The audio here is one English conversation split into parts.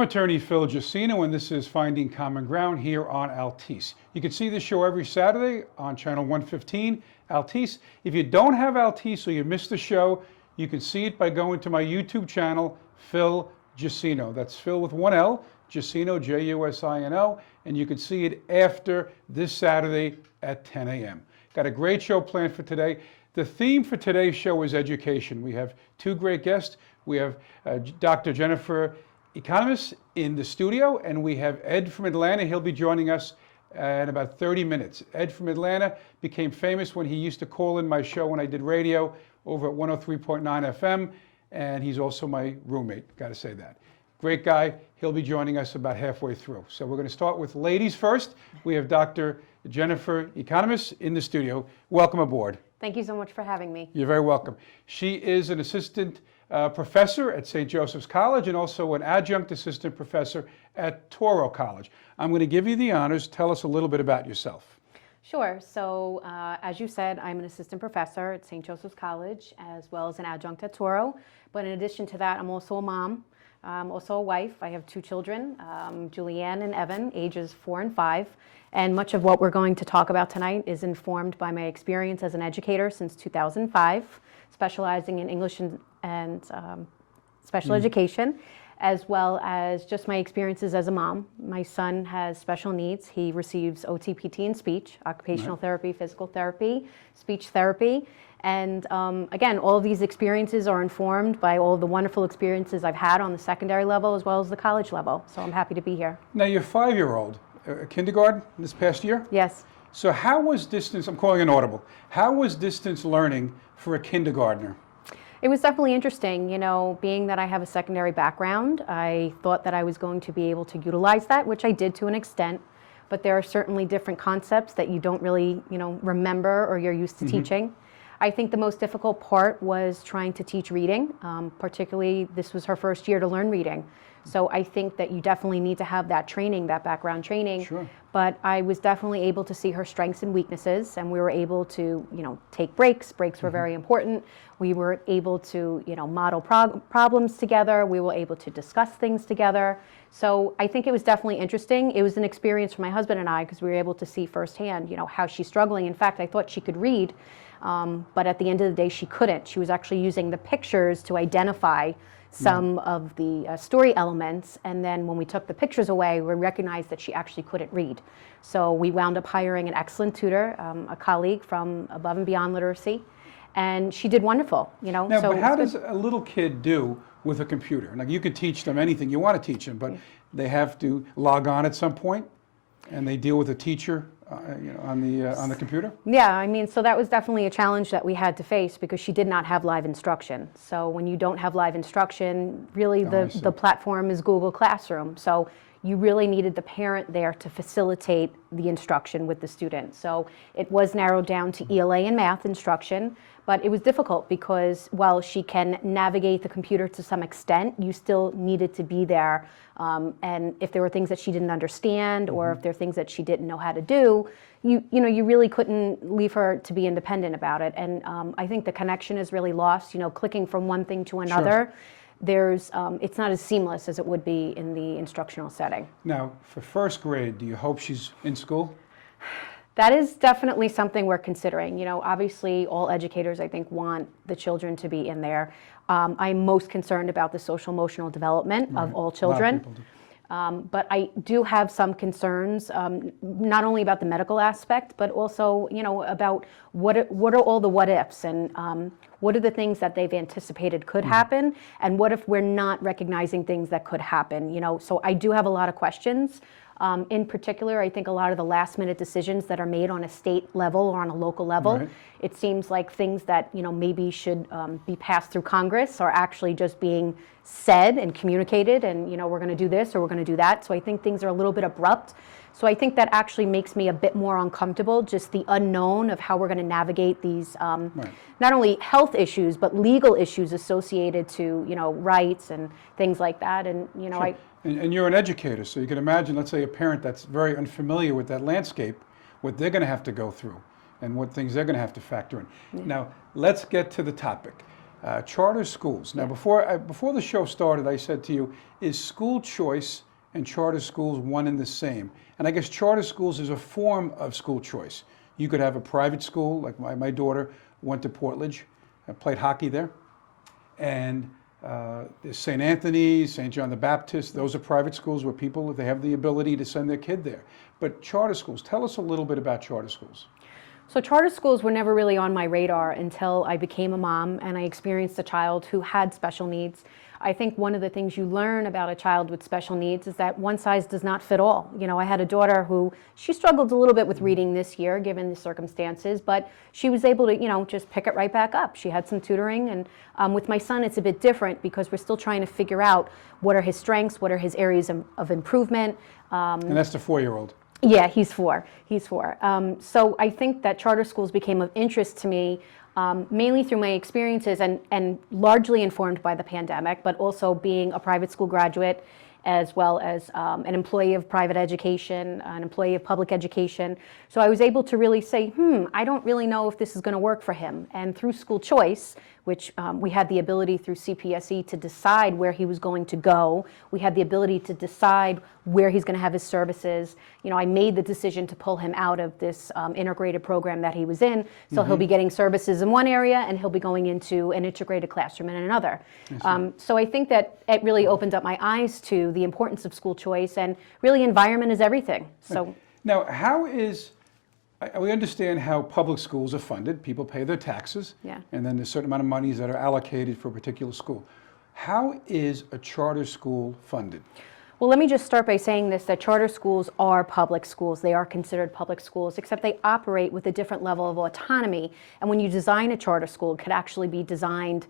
I'm attorney Phillip Jusino, and this is Finding Common Ground here on Altice. You can see this show every Saturday on channel 115, Altice. If you don't have Altice or you missed the show, you can see it by going to my YouTube channel, Phil Jusino. That's Phil with one L, Jusino, Jusino, and you can see it after this Saturday at 10 a.m. Got a great show planned for today. The theme for today's show is education. We have two great guests. We have Dr. Jennifer Economos in the studio, and we have Ed from Atlanta. He'll be joining us in about 30 minutes. Ed from Atlanta became famous when he used to call in my show when I did radio over at 103.9 FM, and he's also my roommate, got to say that. Great guy. He'll be joining us about halfway through. So we're going to start with ladies first. We have Dr. Jennifer Economos in the studio. Welcome aboard. Thank you so much for having me. You're very welcome. She is an assistant professor at St. Joseph's College and also an adjunct assistant professor at Touro College. I'm going to give you the honors. Tell us a little bit about yourself. Sure. So as you said, I'm an assistant professor at St. Joseph's College as well as an adjunct at Touro. But in addition to that, I'm also a mom. I'm also a wife. I have two children, Julianne and Evan, ages 4 and 5. And much of what we're going to talk about tonight is informed by my experience as an educator since 2005, specializing in English and special education, as well as just my experiences as a mom. My son has special needs. He receives OT-PT and speech, occupational therapy, physical therapy, speech therapy. And again, all of these experiences are informed by all of the wonderful experiences I've had on the secondary level as well as the college level. So I'm happy to be here. Now, your 5-year-old, kindergarten this past year? Yes. So how was distance, I'm calling an audible, how was distance learning for a kindergartner? It was definitely interesting, you know, being that I have a secondary background, I thought that I was going to be able to utilize that, which I did to an extent, but there are certainly different concepts that you don't really, you know, remember or you're used to teaching. I think the most difficult part was trying to teach reading, particularly this was her first year to learn reading. So I think that you definitely need to have that training, that background training. Sure. But I was definitely able to see her strengths and weaknesses, and we were able to, you know, take breaks. Breaks were very important. We were able to, you know, model problems together. We were able to discuss things together. So I think it was definitely interesting. It was an experience for my husband and I because we were able to see firsthand, you know, how she's struggling. In fact, I thought she could read, but at the end of the day, she couldn't. She was actually using the pictures to identify some of the story elements, and then when we took the pictures away, we recognized that she actually couldn't read. So we wound up hiring an excellent tutor, a colleague from Above and Beyond Literacy, and she did wonderful, you know. Now, so but how does a little kid do with a computer? Like, you could teach them anything you want to teach them, but they have to log on at some point, and they deal with a teacher you know, on the computer? Yeah, I mean, so that was definitely a challenge that we had to face because she did not have live instruction. So when you don't have live instruction, really the platform is Google Classroom. So you really needed the parent there to facilitate the instruction with the student. So it was narrowed down to ELA and math instruction, but it was difficult because while she can navigate the computer to some extent, you still needed to be there. And if there were things that she didn't understand or if there are things that she didn't know how to do, you know, you really couldn't leave her to be independent about it. And I think the connection is really lost, you know, clicking from one thing to another. There's, it's not as seamless as it would be in the instructional setting. Now, for first grade, do you hope she's in school? That is definitely something we're considering. You know, obviously all educators, I think, want the children to be in there. I'm most concerned about the social emotional development of all children. A lot of people do. But I do have some concerns, not only about the medical aspect, but also, you know, about what are all the what ifs and what are the things that they've anticipated could happen, and what if we're not recognizing things that could happen, you know? So I do have a lot of questions. In particular, I think a lot of the last minute decisions that are made on a state level or on a local level, it seems like things that, you know, maybe should be passed through Congress are actually just being said and communicated, and, you know, we're going to do this or we're going to do that. So I think things are a little bit abrupt. So I think that actually makes me a bit more uncomfortable, just the unknown of how we're going to navigate these not only health issues, but legal issues associated to, you know, rights and things like that. And, you know, And you're an educator, so you can imagine, let's say, a parent that's very unfamiliar with that landscape, what they're going to have to go through and what things they're going to have to factor in. Now, let's get to the topic. Charter schools. Now, before the show started, I said to you, is school choice and charter schools one and the same? And I guess charter schools is a form of school choice. You could have a private school, like my daughter went to Portledge, played hockey there, and there's St. Anthony's, St. John the Baptist. Those are private schools where people, they have the ability to send their kid there. But charter schools, tell us a little bit about charter schools. So charter schools were never really on my radar until I became a mom and I experienced a child who had special needs. I think one of the things you learn about a child with special needs is that one size does not fit all. You know, I had a daughter who, she struggled a little bit with reading this year given the circumstances, but she was able to, you know, just pick it right back up. She had some tutoring, and with my son it's a bit different because we're still trying to figure out what are his strengths, what are his areas of improvement. And that's the 4-year-old. Yeah, he's four. So I think that charter schools became of interest to me mainly through my experiences and largely informed by the pandemic, but also being a private school graduate as well as an employee of private education, an employee of public education. So I was able to really say, I don't really know if this is going to work for him. And through school choice, which we had the ability through CPSE to decide where he was going to go. We had the ability to decide where he's going to have his services. You know, I made the decision to pull him out of this integrated program that he was in. So he'll be getting services in one area and he'll be going into an integrated classroom in another. So I think that it really opened up my eyes to the importance of school choice, and really environment is everything. So now, we understand how public schools are funded. People pay their taxes, and then there's a certain amount of monies that are allocated for a particular school. How is a charter school funded? Well, let me just start by saying this, that charter schools are public schools. They are considered public schools, except they operate with a different level of autonomy. And when you design a charter school, it could actually be designed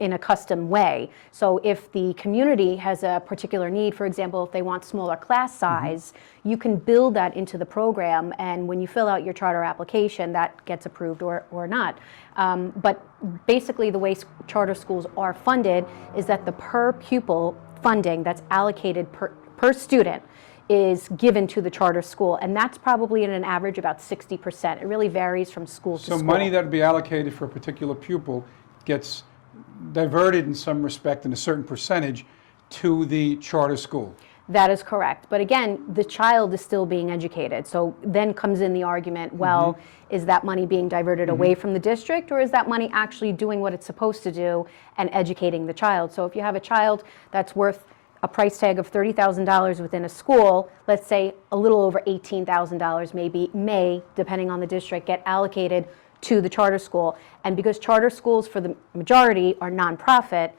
in a custom way. So if the community has a particular need, for example, if they want smaller class size, you can build that into the program, and when you fill out your charter application, that gets approved or not. But basically the way charter schools are funded is that the per pupil funding that's allocated per student is given to the charter school, and that's probably in an average about 60%. It really varies from school to school. So money that would be allocated for a particular pupil gets diverted in some respect in a certain percentage to the charter school. That is correct. But again, the child is still being educated. So then comes in the argument, well, is that money being diverted away from the district, or is that money actually doing what it's supposed to do and educating the child? So if you have a child that's worth a price tag of $30,000 within a school, let's say a little over $18,000 may, depending on the district, get allocated to the charter school. And because charter schools for the majority are nonprofit,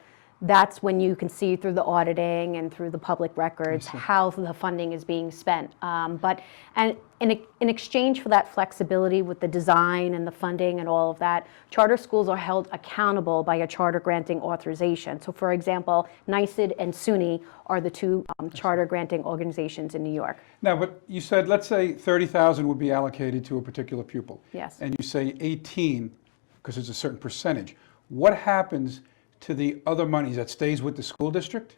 that's when you can see through the auditing and through the public records how the funding is being spent. But in exchange for that flexibility with the design and the funding and all of that, charter schools are held accountable by a charter granting authorization. So for example, NYSED and SUNY are the two charter granting organizations in New York. Now, but you said, let's say 30,000 would be allocated to a particular pupil. Yes. And you say 18, because it's a certain percentage. What happens to the other monies? That stays with the school district?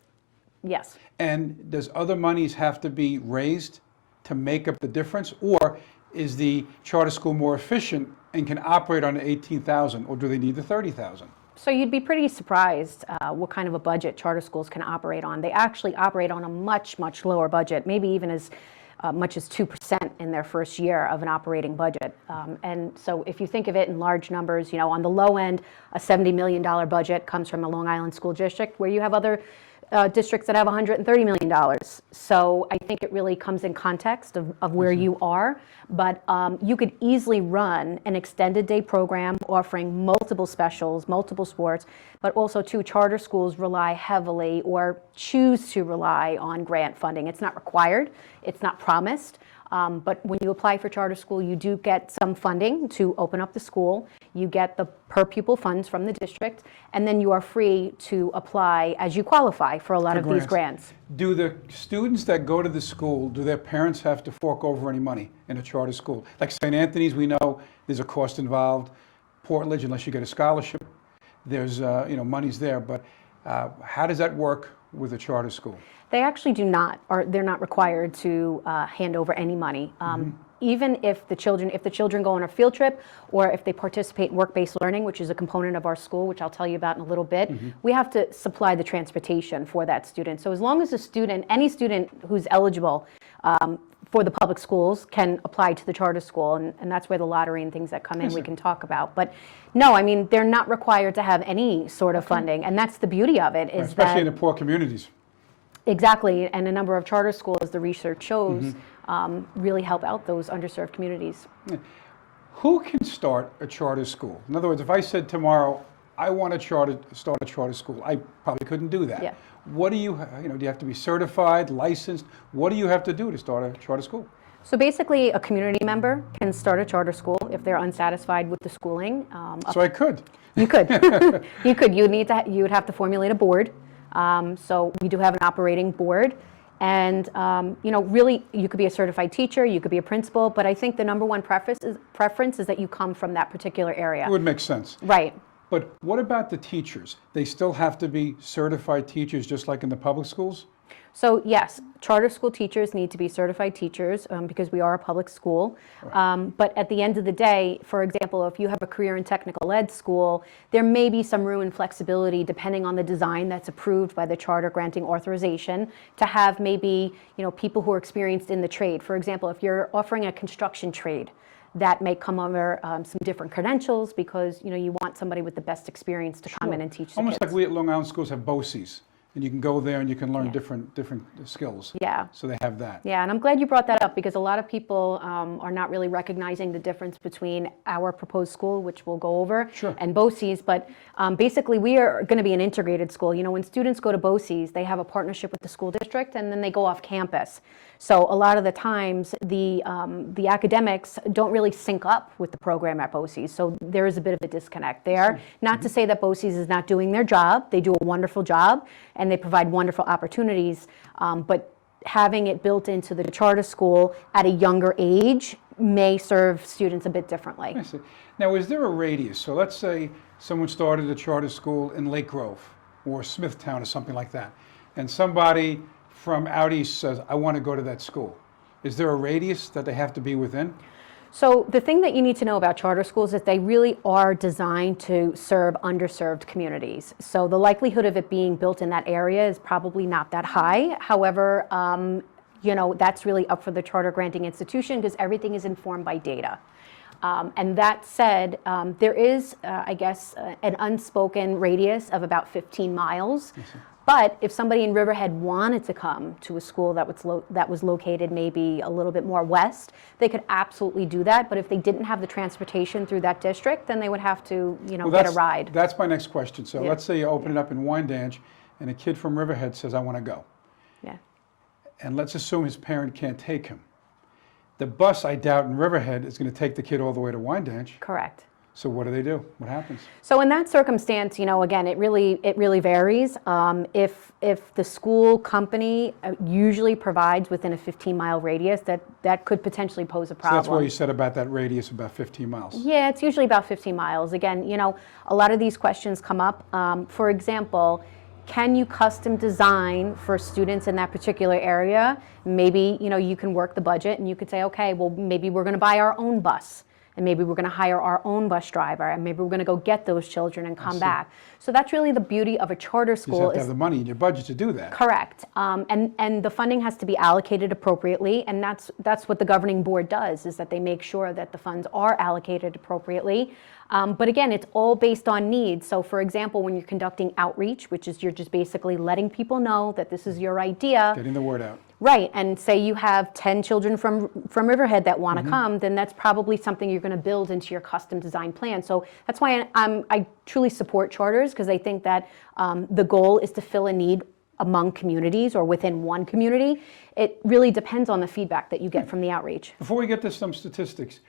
Yes. And does other monies have to be raised to make up the difference? Or is the charter school more efficient and can operate on the 18,000, or do they need the 30,000? So you'd be pretty surprised what kind of a budget charter schools can operate on. They actually operate on a much, much lower budget, maybe even as much as 2% in their first year of an operating budget. And so if you think of it in large numbers, you know, on the low end, a $70 million budget comes from the Long Island School District, where you have other districts that have $130 million. So I think it really comes in context of where you are. But you could easily run an extended day program offering multiple specials, multiple sports, but also too, charter schools rely heavily or choose to rely on grant funding. It's not required, it's not promised. But when you apply for charter school, you do get some funding to open up the school. You get the per pupil funds from the district, and then you are free to apply as you qualify for a lot of these grants. Do the students that go to the school, do their parents have to fork over any money in a charter school? Like St. Anthony's, we know there's a cost involved. Portledge, unless you get a scholarship, there's monies there. But how does that work with a charter school? They actually do not, or they're not required to hand over any money. even if the children go on a field trip, or if they participate in work-based learning, which is a component of our school, which I'll tell you about in a little bit, we have to supply the transportation for that student. So as long as any student who's eligible for the public schools can apply to the charter school, and that's where the lottery and things that come in we can talk about. But no, I mean, they're not required to have any sort of funding, and that's the beauty of it, is Especially in that, the poor communities. exactly, and a number of charter schools, the research shows, really help out those underserved communities. Who can start a charter school? In other words, if I said tomorrow, I want to start a charter school, I probably couldn't do that. Yeah. What do you have to be certified, licensed? What do you have to do to start a charter school? So basically, a community member can start a charter school if they're unsatisfied with the schooling. So I could. You could. You could. You would have to formulate a board. So we do have an operating board. And, really, you could be a certified teacher, you could be a principal, but I think the number one preference is that you come from that particular area. It would make sense. Right. But what about the teachers? They still have to be certified teachers just like in the public schools? So yes, charter school teachers need to be certified teachers because we are a public school. Right. But at the end of the day, for example, if you have a career and technical ed school, there may be some room and flexibility depending on the design that's approved by the charter granting authorization to have maybe people who are experienced in the trade. For example, if you're offering a construction trade, that may come under some different credentials because you want somebody with the best experience to come in and teach the Almost kids. like we at Long Island schools have BOCES, and you can go there and you can learn different skills. Yeah. So they have that. Yeah, and I'm glad you brought that up because a lot of people are not really recognizing the difference between our proposed school, which we'll go over, and BOCES. But basically, we are going to be an integrated school. When students go to BOCES, they have a partnership with the school district, and then they go off campus. So a lot of the times, the academics don't really sync up with the program at BOCES. So there is a bit of a disconnect there. Not to say that BOCES is not doing their job. They do a wonderful job, and they provide wonderful opportunities. But having it built into the charter school at a younger age may serve students a bit differently. I see. Now, is there a radius? So let's say someone started a charter school in Lake Grove or Smithtown or something like that, and somebody from out east says, I want to go to that school. Is there a radius that they have to be within? So the thing that you need to know about charter schools is they really are designed to serve underserved communities. So the likelihood of it being built in that area is probably not that high. However, that's really up for the charter granting institution because everything is informed by data. And that said, there is, an unspoken radius of about 15 miles. But if somebody in Riverhead wanted to come to a school that was located maybe a little bit more west, they could absolutely do that. But if they didn't have the transportation through that district, then they would have to, get a ride. That's my next question. So let's say you open it up in Wyandanch, and a kid from Riverhead says, I want to go. Yeah. And let's assume his parent can't take him. The bus, I doubt, in Riverhead is going to take the kid all the way to Wyandanch. Correct. So what do they do? What happens? So in that circumstance, again, it really varies. If the school company usually provides within a 15-mile radius, that could potentially pose a problem. So that's why you said about that radius, about 15 miles. Yeah, it's usually about 15 miles. Again, a lot of these questions come up. For example, can you custom design for students in that particular area? Maybe, you can work the budget and you could say, okay, well, maybe we're going to buy our own bus. And maybe we're going to hire our own bus driver, and maybe we're going to go get those children and come back. So that's really the beauty of a charter school. You just have to have the money in your budget to do that. Correct. And the funding has to be allocated appropriately, and that's what the governing board does, is that they make sure that the funds are allocated appropriately. But again, it's all based on needs. So for example, when you're conducting outreach, which is you're just basically letting people know that this is your idea. Getting the word out. Right, and say you have 10 children from Riverhead that want to come, then that's probably something you're going to build into your custom design plan. So that's why I truly support charters, because I think that the goal is to fill a need among communities or within one community. It really depends on the feedback that you get from the outreach. Before we get to some statistics,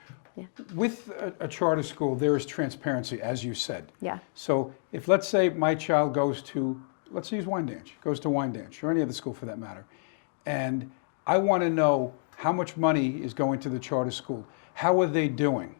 with a charter school, there is transparency, as you said. Yeah. So if, let's say, my child goes to, let's use Wyandanch, goes to Wyandanch, or any other school for that matter, and I want to know how much money is going to the charter school. How are they doing?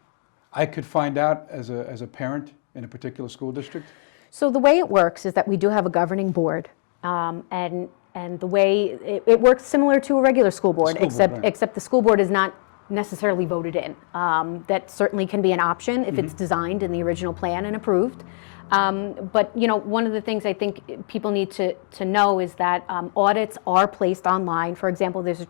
I could find out as a parent in a particular school district? So the way it works is that we do have a governing board, and the way it works similar to a regular school board, except the school board is not necessarily voted in. That certainly can be an option if it's designed in the original plan and approved. But one of the things I think people need to know is that audits are placed online. For example, there's a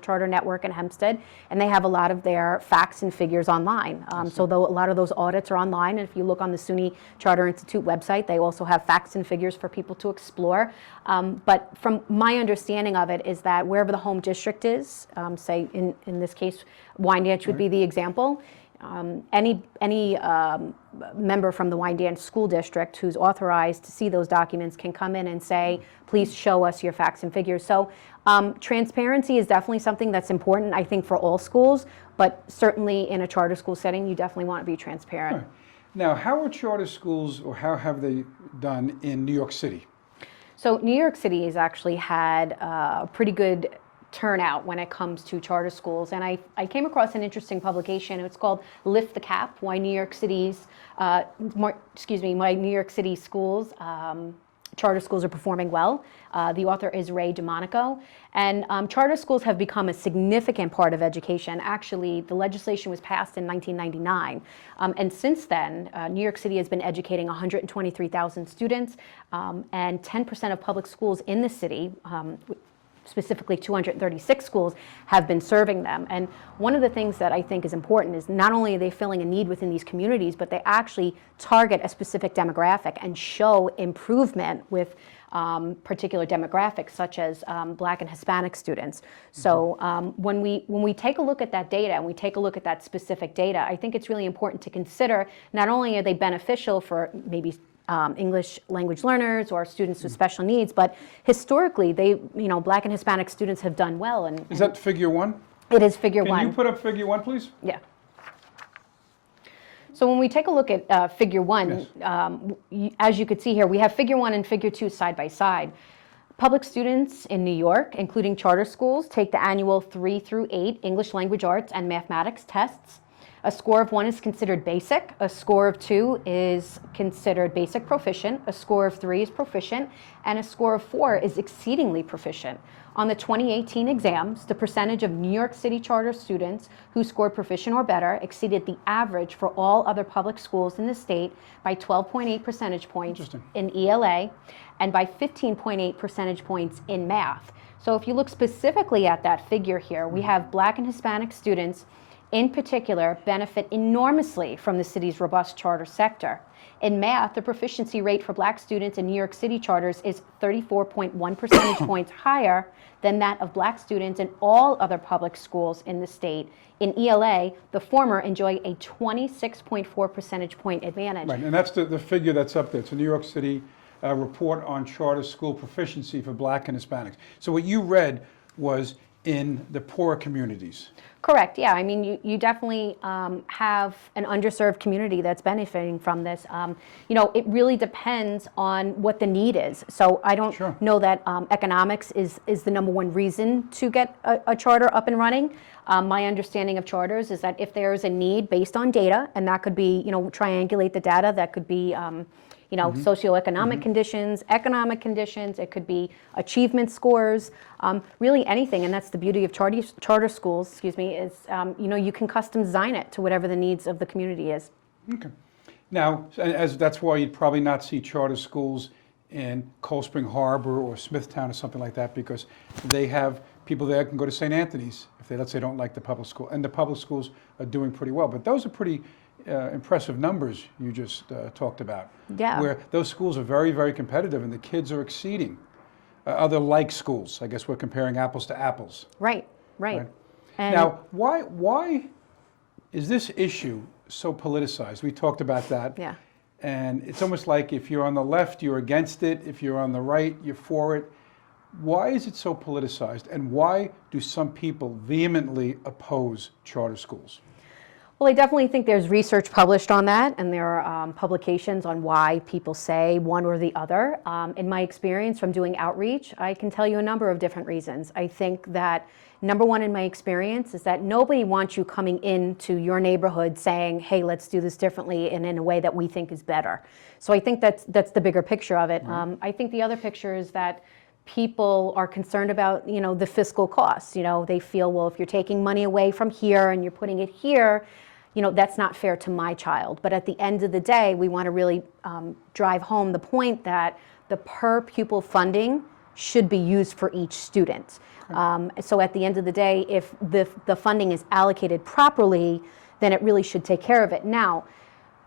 charter network in Hempstead, and they have a lot of their facts and figures online. So though a lot of those audits are online, and if you look on the SUNY Charter Institute website, they also have facts and figures for people to explore. But from my understanding of it is that wherever the home district is, say in this case, Wyandanch would be the example. Any member from the Wyandanch School District who's authorized to see those documents can come in and say, please show us your facts and figures. So transparency is definitely something that's important, I think, for all schools, but certainly in a charter school setting, you definitely want to be transparent. Right. Now, how are charter schools, or how have they done in New York City? So New York City has actually had a pretty good turnout when it comes to charter schools, and I came across an interesting publication. It's called "Lift the Cap: Why New York City's why New York City schools charter schools are performing well." The author is Ray DeMonico, and charter schools have become a significant part of education. Actually, the legislation was passed in 1999, and since then, New York City has been educating 123,000 students, and 10% of public schools in the city, specifically 236 schools, have been serving them. And one of the things that I think is important is not only are they filling a need within these communities, but they actually target a specific demographic and show improvement with particular demographics, such as Black and Hispanic students. So when we take a look at that data and we take a look at that specific data, I think it's really important to consider not only are they beneficial for maybe English language learners or students with special needs, but historically, Black and Hispanic students have done well. Is that figure one? It is figure one. Can you put up figure one, please? Yeah. So when we take a look at figure one, as you could see here, we have figure one and figure two side by side. Public students in New York, including charter schools, take the annual 3 through 8 English language arts and mathematics tests. A score of 1 is considered basic, a score of 2 is considered basic proficient, a score of 3 is proficient, and a score of 4 is exceedingly proficient. On the 2018 exams, the percentage of New York City charter students who scored proficient or better exceeded the average for all other public schools in the state by 12.8 percentage points in ELA and by 15.8 percentage points in math. So if you look specifically at that figure here, we have Black and Hispanic students in particular benefit enormously from the city's robust charter sector. In math, the proficiency rate for Black students in New York City charters is 34.1 percentage points higher than that of Black students in all other public schools in the state. In ELA, the former enjoy a 26.4 percentage point advantage. Right, and that's the figure that's up there. It's a New York City report on charter school proficiency for Black and Hispanics. So what you read was in the poorer communities. Correct, yeah. I mean, you definitely have an underserved community that's benefiting from this. It really depends on what the need is. So I don't know that economics is the number one reason to get a charter up and running. My understanding of charters is that if there is a need based on data, and that could be, triangulate the data, that could be socioeconomic conditions, economic conditions, it could be achievement scores, really anything. And that's the beauty of charter schools, is, you can custom design it to whatever the needs of the community is. Okay. Now, that's why you'd probably not see charter schools in Cold Spring Harbor or Smithtown or something like that, because they have people there can go to St. Anthony's if they, let's say, don't like the public school. And the public schools are doing pretty well. But those are pretty impressive numbers you just talked about. Yeah. Where those schools are very, very competitive and the kids are exceeding other like schools. I guess we're comparing apples to apples. Right. And now, why is this issue so politicized? We talked about that. Yeah. And it's almost like if you're on the left, you're against it. If you're on the right, you're for it. Why is it so politicized? And why do some people vehemently oppose charter schools? Well, I definitely think there's research published on that, and there are publications on why people say one or the other. In my experience from doing outreach, I can tell you a number of different reasons. I think that number one in my experience is that nobody wants you coming into your neighborhood saying, hey, let's do this differently and in a way that we think is better. So I think that's the bigger picture of it. I think the other picture is that people are concerned about, the fiscal costs. They feel, well, if you're taking money away from here and you're putting it here, that's not fair to my child. But at the end of the day, we want to really drive home the point that the per pupil funding should be used for each student. So at the end of the day, if the funding is allocated properly, then it really should take care of it. Now,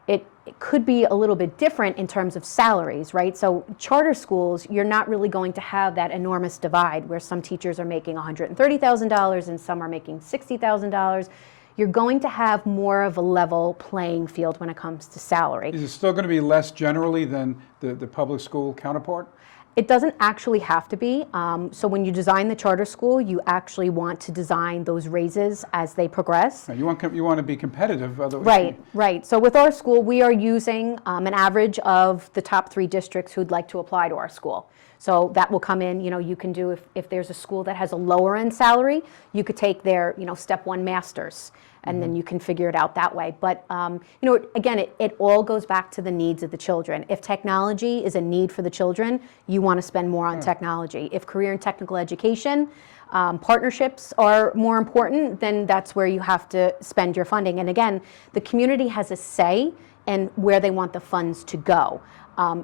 it could be a little bit different in terms of salaries, right? So charter schools, you're not really going to have that enormous divide where some teachers are making $130,000 and some are making $60,000. You're going to have more of a level playing field when it comes to salary. Is it still going to be less generally than the public school counterpart? It doesn't actually have to be. So when you design the charter school, you actually want to design those raises as they progress. You want to be competitive. Right, right. So with our school, we are using an average of the top 3 districts who'd like to apply to our school. So that will come in, you can do, if there's a school that has a lower end salary, you could take their, step 1 masters, and then you can figure it out that way. But, again, it all goes back to the needs of the children. If technology is a need for the children, you want to spend more on technology. If career and technical education, partnerships are more important, then that's where you have to spend your funding. And again, the community has a say in where they want the funds to go.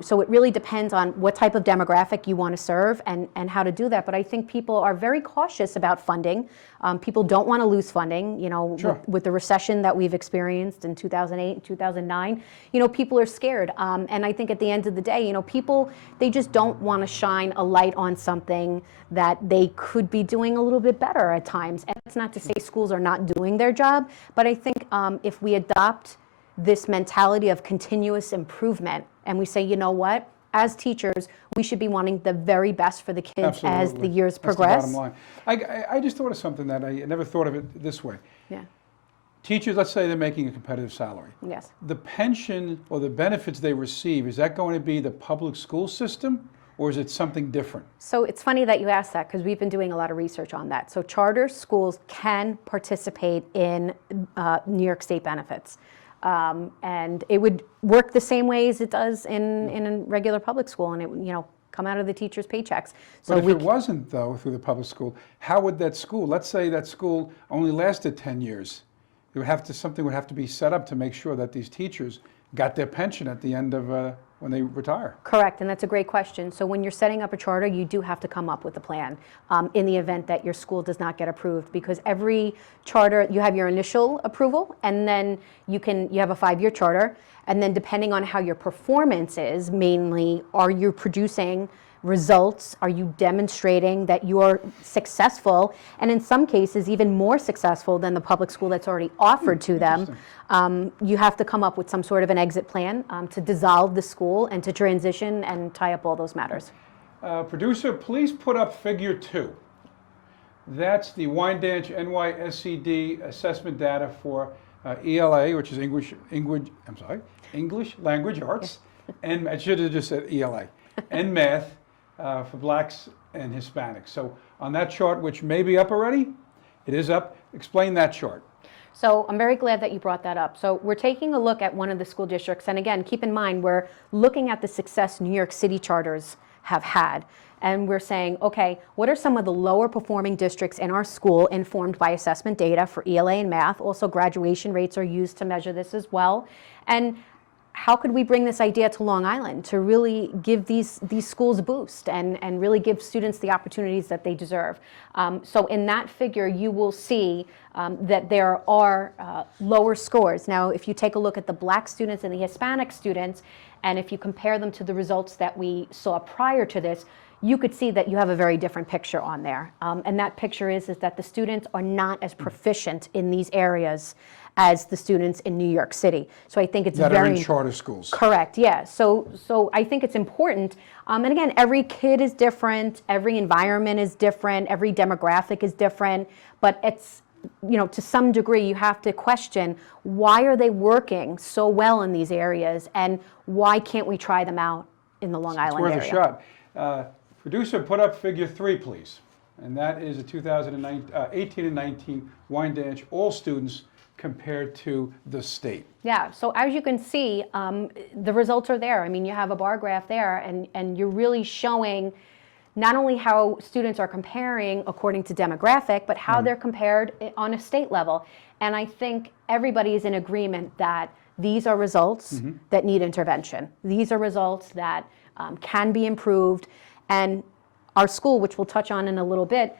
So it really depends on what type of demographic you want to serve and how to do that. But I think people are very cautious about funding. People don't want to lose funding, Sure. with the recession that we've experienced in 2008 and 2009. People are scared. And I think at the end of the day, people, they just don't want to shine a light on something that they could be doing a little bit better at times. And it's not to say schools are not doing their job, but I think if we adopt this mentality of continuous improvement, and we say, you know what, as teachers, we should be wanting the very best for the kids. Absolutely. As the years That's progress. the bottom line. I just thought of something that I never thought of it this way. Yeah. Teachers, let's say they're making a competitive salary. Yes. The pension or the benefits they receive, is that going to be the public school system, or is it something different? So it's funny that you asked that, because we've been doing a lot of research on that. So charter schools can participate in New York State benefits. And it would work the same way as it does in a regular public school, and it would, come out of the teachers' paychecks. So But if it wasn't, though, through the public school, how would that school, let's say that school only lasted 10 years, something would have to be set up to make sure that these teachers got their pension at the end of when they retire? Correct, and that's a great question. So when you're setting up a charter, you do have to come up with a plan in the event that your school does not get approved, because every charter, you have your initial approval, and then you have a 5-year charter, and then depending on how your performance is, mainly, are you producing results? Are you demonstrating that you're successful, and in some cases even more successful than the public school that's already offered to them? You have to come up with some sort of an exit plan to dissolve the school and to transition and tie up all those matters. Producer, please put up figure 2. That's the Wyandanch NYSCD assessment data for ELA, which is English Language Arts, and I should have just said ELA, and math for blacks and Hispanics. So on that chart, which may be up already, it is up. Explain that chart. So I'm very glad that you brought that up. So we're taking a look at one of the school districts, and again, keep in mind, we're looking at the success New York City charters have had. And we're saying, okay, what are some of the lower performing districts in our school informed by assessment data for ELA and math? Also, graduation rates are used to measure this as well. And how could we bring this idea to Long Island to really give these schools a boost and really give students the opportunities that they deserve? So in that figure, you will see that there are lower scores. Now, if you take a look at the black students and the Hispanic students, and if you compare them to the results that we saw prior to this, you could see that you have a very different picture on there. And that picture is that the students are not as proficient in these areas as the students in New York City. So I think it's that very... are in charter schools. Correct, yeah. So I think it's important. And again, every kid is different, every environment is different, every demographic is different, but it's, to some degree, you have to question, why are they working so well in these areas, and why can't we try them out in the Long Island area? It's worth a shot. Producer, put up figure 3, please. And that is the 2018 and 19 Wyandanch all students compared to the state. Yeah, so as you can see, the results are there. I mean, you have a bar graph there, and you're really showing not only how students are comparing according to demographic, but how they're compared on a state level. And I think everybody is in agreement that these are results that need intervention. These are results that can be improved. And our school, which we'll touch on in a little bit,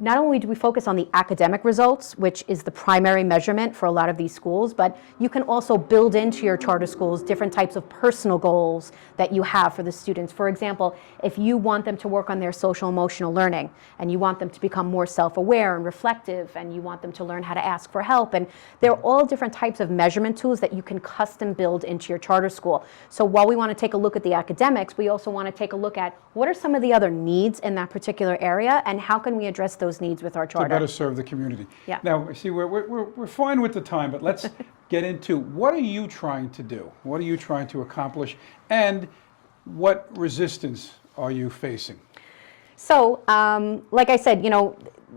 not only do we focus on the academic results, which is the primary measurement for a lot of these schools, but you can also build into your charter schools different types of personal goals that you have for the students. For example, if you want them to work on their social emotional learning, and you want them to become more self-aware and reflective, and you want them to learn how to ask for help, and they're all different types of measurement tools that you can custom build into your charter school. So while we want to take a look at the academics, we also want to take a look at what are some of the other needs in that particular area, and how can we address those needs with our charter. To better serve the community. Yeah. Now, see, we're fine with the time, but let's get into what are you trying to do? What are you trying to accomplish? And what resistance are you facing? So, like I said,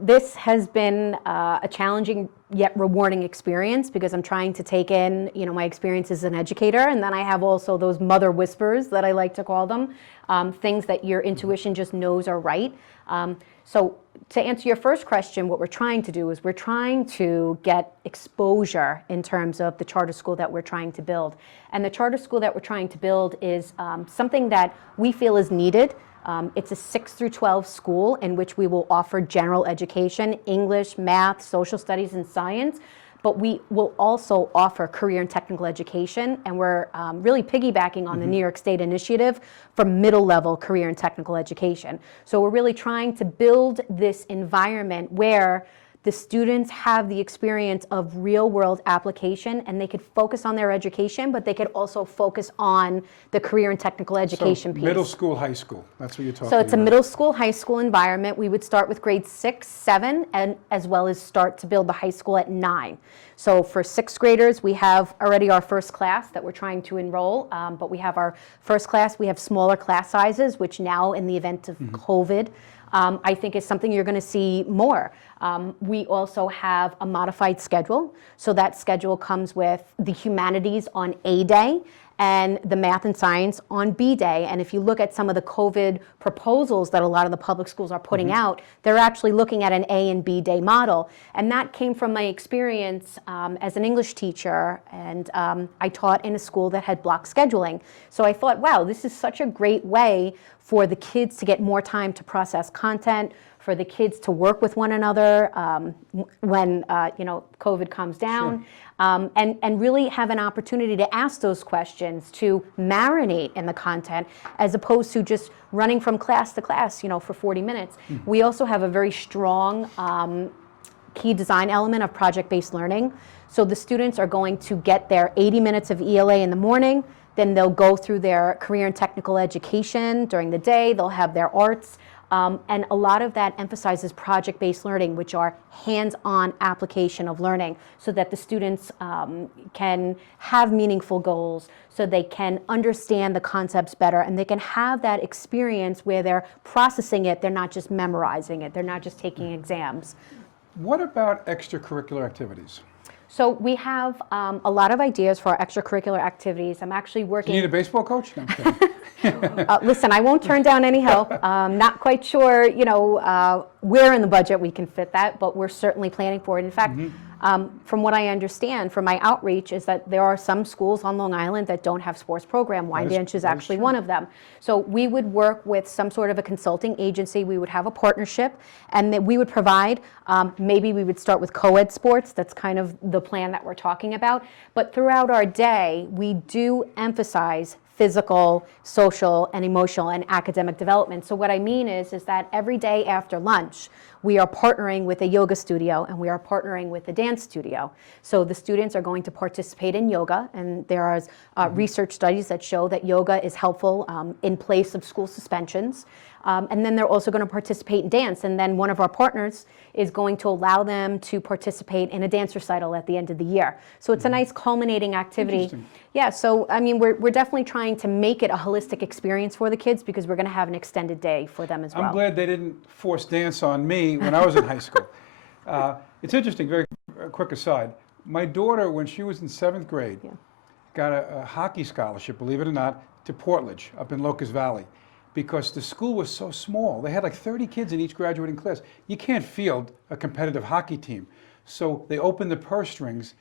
this has been a challenging yet rewarding experience because I'm trying to take in, my experience as an educator, and then I have also those mother whispers that I like to call them, things that your intuition just knows are right. So to answer your first question, what we're trying to do is we're trying to get exposure in terms of the charter school that we're trying to build. And the charter school that we're trying to build is something that we feel is needed. It's a 6 through 12 school in which we will offer general education, English, math, social studies, and science. But we will also offer career and technical education, and we're really piggybacking on the New York State initiative for middle level career and technical education. So we're really trying to build this environment where the students have the experience of real world application, and they could focus on their education, but they could also focus on the career and technical education piece. Middle school, high school, that's what you're talking about. So it's a middle school, high school environment. We would start with grades 6, 7, and as well as start to build the high school at 9. So for 6th graders, we have already our first class that we're trying to enroll, but we have our first class. We have smaller class sizes, which now in the event of COVID, I think is something you're going to see more. We also have a modified schedule. So that schedule comes with the humanities on A day and the math and science on B day. And if you look at some of the COVID proposals that a lot of the public schools are putting out, they're actually looking at an A and B day model. And that came from my experience as an English teacher, and I taught in a school that had block scheduling. So I thought, wow, this is such a great way for the kids to get more time to process content, for the kids to work with one another when COVID comes down. Sure. And really have an opportunity to ask those questions, to marinate in the content, as opposed to just running from class to class, for 40 minutes. We also have a very strong key design element of project-based learning. So the students are going to get their 80 minutes of ELA in the morning, then they'll go through their career and technical education during the day, they'll have their arts, and a lot of that emphasizes project-based learning, which are hands-on application of learning, so that the students can have meaningful goals, so they can understand the concepts better, and they can have that experience where they're processing it, they're not just memorizing it, they're not just taking exams. What about extracurricular activities? So we have a lot of ideas for our extracurricular activities. I'm actually working... Do you need a baseball coach? No, I'm kidding. Listen, I won't turn down any help. Not quite sure, where in the budget we can fit that, but we're certainly planning for it. In fact, from what I understand from my outreach is that there are some schools on Long Island that don't have sports program. Wyandanch is actually one of them. So we would work with some sort of a consulting agency. We would have a partnership, and that we would provide, maybe we would start with co-ed sports. That's kind of the plan that we're talking about. But throughout our day, we do emphasize physical, social, and emotional and academic development. So what I mean is that every day after lunch, we are partnering with a yoga studio, and we are partnering with a dance studio. So the students are going to participate in yoga, and there are research studies that show that yoga is helpful in place of school suspensions. And then they're also going to participate in dance, and then one of our partners is going to allow them to participate in a dance recital at the end of the year. So it's a nice culminating activity. Yeah, so I mean, we're definitely trying to make it a holistic experience for the kids, because we're going to have an extended day for them as well. I'm glad they didn't force dance on me when I was in high school. It's interesting, very quick aside. My daughter, when she was in 7th grade, got a hockey scholarship, believe it or not, to Portledge up in Locust Valley, because the school was so small. They had like 30 kids in each graduating class. You can't field a competitive hockey team. So they opened the purse strings.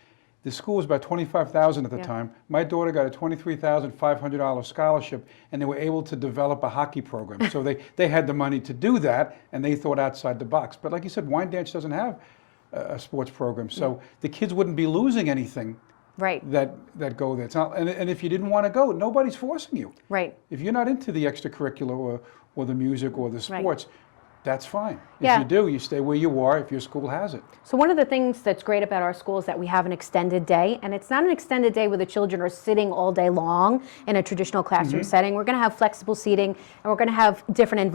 The school was about $25,000 at the time. My daughter got a $23,500 scholarship, and they were able to develop a hockey program. So they had the money to do that, and they thought outside the box. But like you said, Wyandanch doesn't have a sports program, so the kids wouldn't be losing anything. Right. That go there. It's not, and if you didn't want to go, nobody's forcing you. Right. If you're not into the extracurricular or the music or the sports, that's fine. Yeah. If you do, you stay where you are if your school has it. So one of the things that's great about our school is that we have an extended day, and it's not an extended day where the children are sitting all day long in a traditional classroom setting. We're going to have flexible seating, and we're going to have different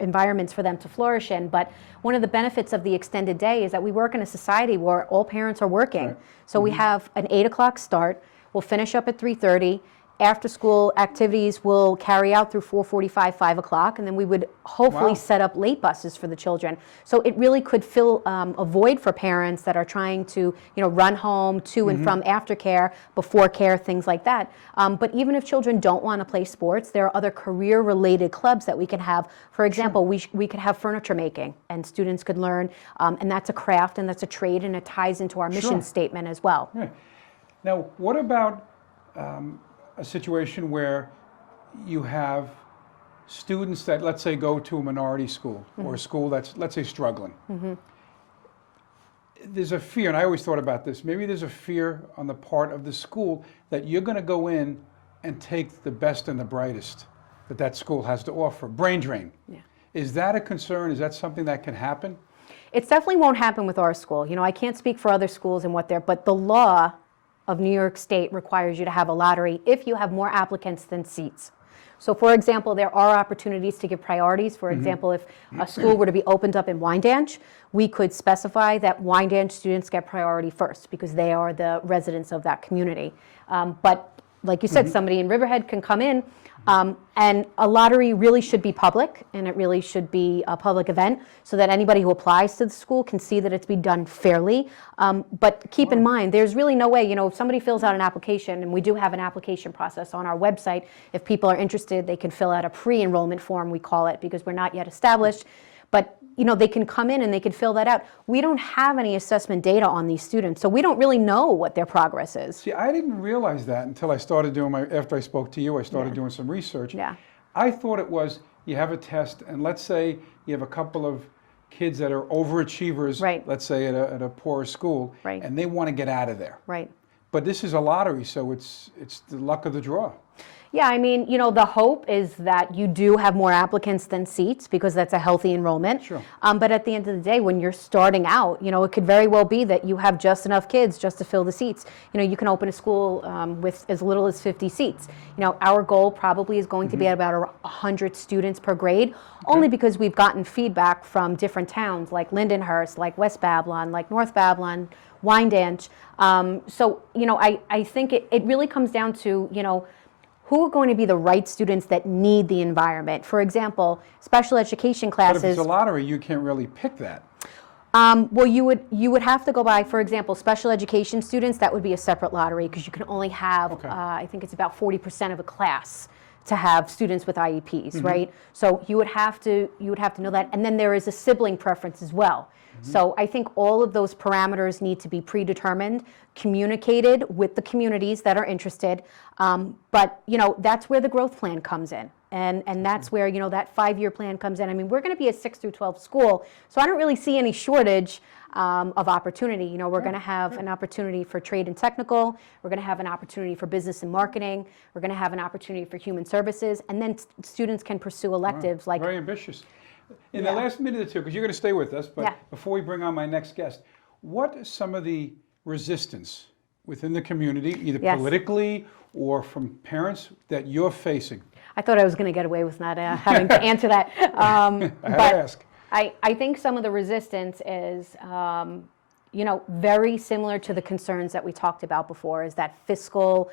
environments for them to flourish in. But one of the benefits of the extended day is that we work in a society where all parents are working. Right. So we have an 8 o'clock start. We'll finish up at 3:30. After school activities will carry out through 4:45, 5 o'clock, and then we would hopefully set up late buses for the children. So it really could fill a void for parents that are trying to, run home to and from aftercare, before care, things like that. But even if children don't want to play sports, there are other career-related clubs that we can have. For example, we could have furniture making, and students could learn, and that's a craft and that's a trade, and it ties into our mission statement as well. Right. Now, what about a situation where you have students that, let's say, go to a minority school or a school that's, let's say, struggling? There's a fear, and I always thought about this, maybe there's a fear on the part of the school that you're going to go in and take the best and the brightest that school has to offer. Brain drain. Yeah. Is that a concern? Is that something that can happen? It definitely won't happen with our school. I can't speak for other schools and what they're, but the law of New York State requires you to have a lottery if you have more applicants than seats. So for example, there are opportunities to give priorities. For example, if a school were to be opened up in Wyandanch, we could specify that Wyandanch students get priority first because they are the residents of that community. But like you said, somebody in Riverhead can come in, and a lottery really should be public, and it really should be a public event so that anybody who applies to the school can see that it's been done fairly. But keep in mind, there's really no way, if somebody fills out an application, and we do have an application process on our website, if people are interested, they can fill out a pre-enrollment form, we call it, because we're not yet established. But they can come in and they can fill that out. We don't have any assessment data on these students, so we don't really know what their progress is. See, I didn't realize that until I started doing after I spoke to you, I started doing some research. Yeah. I thought it was, you have a test, and let's say you have a couple of kids that are overachievers, let's say at a poorer school, and they want to get out of there. Right. But this is a lottery, so it's the luck of the draw. Yeah, I mean, the hope is that you do have more applicants than seats because that's a healthy enrollment. Sure. But at the end of the day, when you're starting out, it could very well be that you have just enough kids just to fill the seats. You can open a school with as little as 50 seats. Our goal probably is going to be at about 100 students per grade, only because we've gotten feedback from different towns like Lindenhurst, like West Babylon, like North Babylon, Wyandanch. So, I think it really comes down to, who are going to be the right students that need the environment? For example, special education classes. But if it's a lottery, you can't really pick that. Well, you would have to go by, for example, special education students. That would be a separate lottery because you can only have, I think it's about 40% of a class to have students with IEPs, right? So you would have to know that, and then there is a sibling preference as well. So I think all of those parameters need to be predetermined, communicated with the communities that are interested. But that's where the growth plan comes in, and that's where that 5-year plan comes in. I mean, we're going to be a 6 through 12 school, so I don't really see any shortage of opportunity. We're going to have an opportunity for trade and technical. We're going to have an opportunity for business and marketing. We're going to have an opportunity for human services, and then students can pursue electives like. Very ambitious. In the last minute or two, because you're going to stay with us, but Yeah. before we bring on my next guest, what is some of the resistance within the community, either Yes. politically or from parents, that you're facing? I thought I was going to get away with not having to answer that. I had but to ask. I think some of the resistance is, very similar to the concerns that we talked about before, is that fiscal,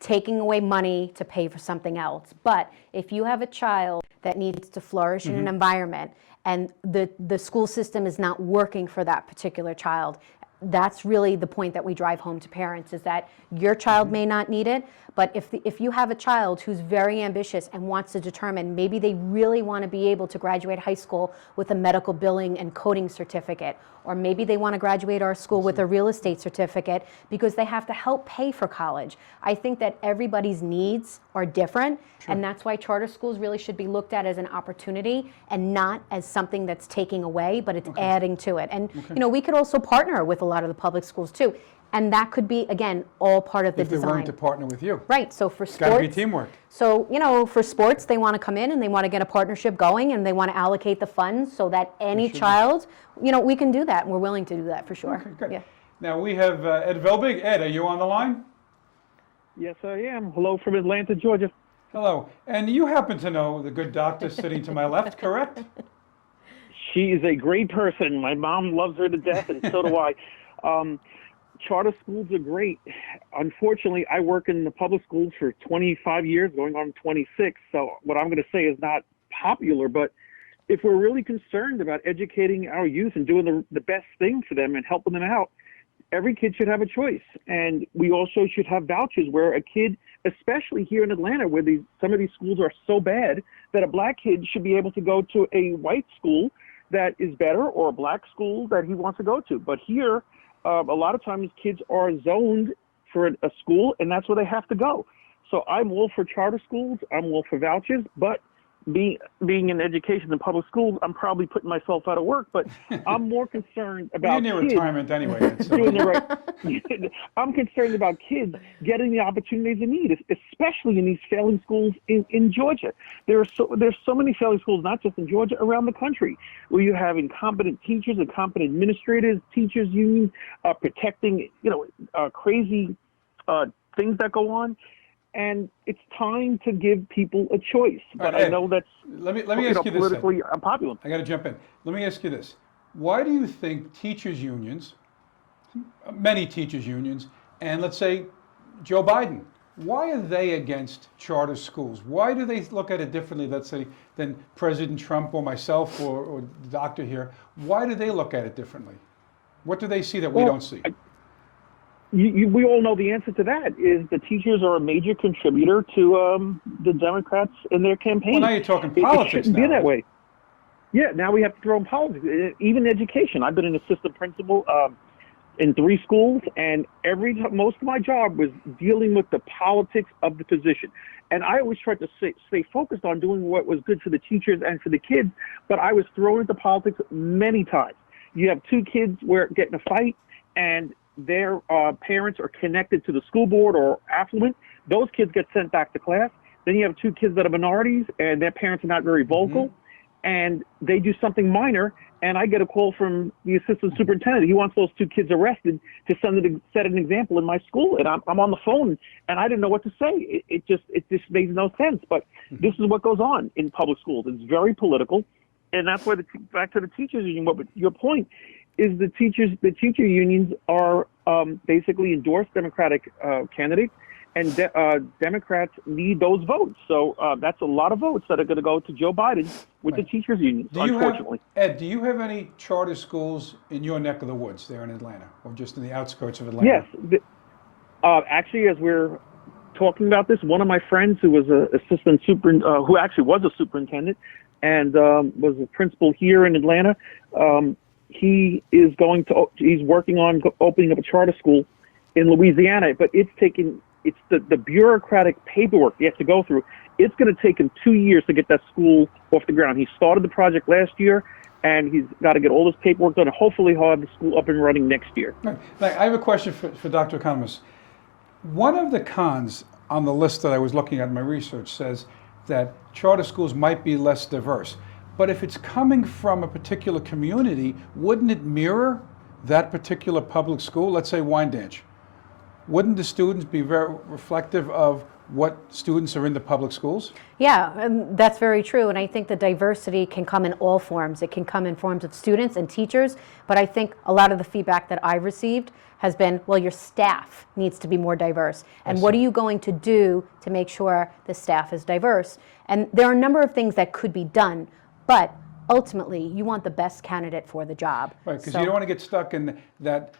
taking away money to pay for something else. But if you have a child that needs to flourish in an environment and the school system is not working for that particular child, that's really the point that we drive home to parents, is that your child may not need it, But if you have a child who's very ambitious and wants to determine, maybe they really want to be able to graduate high school with a medical billing and coding certificate, or maybe they want to graduate our school with a real estate certificate because they have to help pay for college. I think that everybody's needs are different, and that's why charter schools really should be looked at as an opportunity and not as something that's taking away, but it's adding to it. And you know, we could also partner with a lot of the public schools too. And that could be, again, all part of the If they're design. willing to partner with you. Right, so for It's got to be sports, teamwork. so, you know, for sports, they want to come in and they want to get a partnership going and they want to allocate the funds so that any child, you know, we can do that and we're willing to do that for sure. Okay, good. Yeah. Now we have Ed Velbig. Ed, are you on the line? Yes, I am. Hello from Atlanta, Georgia. Hello. And you happen to know the good doctor sitting to my left, correct? She is a great person. My mom loves her to death, and so do I. Charter schools are great. Unfortunately, I work in the public schools for 25 years, going on 26. So what I'm going to say is not popular, but if we're really concerned about educating our youth and doing the best thing for them and helping them out, every kid should have a choice. And we also should have vouchers where a kid, especially here in Atlanta, where some of these schools are so bad, that a black kid should be able to go to a white school that is better, or a black school that he wants to go to. But here, a lot of times kids are zoned for a school, and that's where they have to go. So I'm all for charter schools. I'm all for vouchers, but being in education in public schools, I'm probably putting myself out of work, but I'm more concerned about You're near kids retirement anyway. Ed, so- doing the right. I'm concerned about kids getting the opportunities they need, especially in these failing schools in Georgia. There's so many failing schools, not just in Georgia, around the country, where you have incompetent teachers, incompetent administrators, teachers unions protecting, crazy things that go on. And it's time to give people a choice. But Ed, I know that's let me ask you this, Ed. politically unpopular. I got to jump in. Let me ask you this. Why do you think teachers unions, many teachers unions, and let's say Joe Biden, why are they against charter schools? Why do they look at it differently, let's say, than President Trump or myself or the doctor here? Why do they look at it differently? What do they see that we don't see? We all know the answer to that is the teachers are a major contributor to the Democrats in their campaign. Well, now you're talking It politics shouldn't now. be that way. Yeah, now we have to throw in politics, even education. I've been an assistant principal in 3 schools, and most of my job was dealing with the politics of the position. And I always tried to stay focused on doing what was good for the teachers and for the kids, but I was thrown into politics many times. You have 2 kids get in a fight, and their parents are connected to the school board or affluent. Those kids get sent back to class. Then you have 2 kids that are minorities and their parents are not very vocal, and they do something minor, and I get a call from the assistant superintendent. He wants those 2 kids arrested to set an example in my school, and I'm on the phone, and I didn't know what to say. It just makes no sense. But this is what goes on in public schools. It's very political, and that's why back to the teachers union. What your point is, the teacher unions are basically endorsed Democratic candidates, and Democrats need those votes. So that's a lot of votes that are going to go to Joe Biden with the teachers unions, unfortunately. Ed, do you have any charter schools in your neck of the woods there in Atlanta, or just in the outskirts of Atlanta? Yes. Actually, as we're talking about this, one of my friends who was who actually was a superintendent and was a principal here in Atlanta, he's working on opening up a charter school in Louisiana, but it's the bureaucratic paperwork you have to go through. It's going to take him 2 years to get that school off the ground. He started the project last year, and he's got to get all this paperwork done, and hopefully he'll have the school up and running next year. Right. Now, I have a question for Dr. Economos. One of the cons on the list that I was looking at in my research says that charter schools might be less diverse. But if it's coming from a particular community, wouldn't it mirror that particular public school? Let's say Wyandanch. Wouldn't the students be very reflective of what students are in the public schools? Yeah, and that's very true. And I think the diversity can come in all forms. It can come in forms of students and teachers. But I think a lot of the feedback that I've received has been, well, your staff needs to be more diverse. And what are you going to do to make sure the staff is diverse? And there are a number of things that could be done. But ultimately, you want the best candidate for the job. Right, because you don't want to get stuck in that,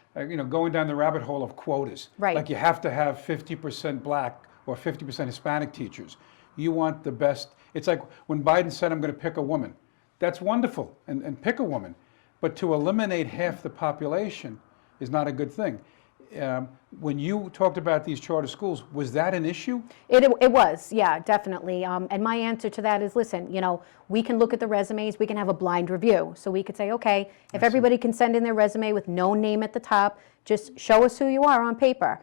going down the rabbit hole of quotas. Right. Like you have to have 50% black or 50% Hispanic teachers. You want the best. It's like when Biden said, I'm going to pick a woman. That's wonderful, and pick a woman. But to eliminate half the population is not a good thing. When you talked about these charter schools, was that an issue? It was, yeah, definitely. And my answer to that is, listen, we can look at the resumes, we can have a blind review. So we could say, okay, if everybody can send in their resume with no name at the top, just show us who you are on paper.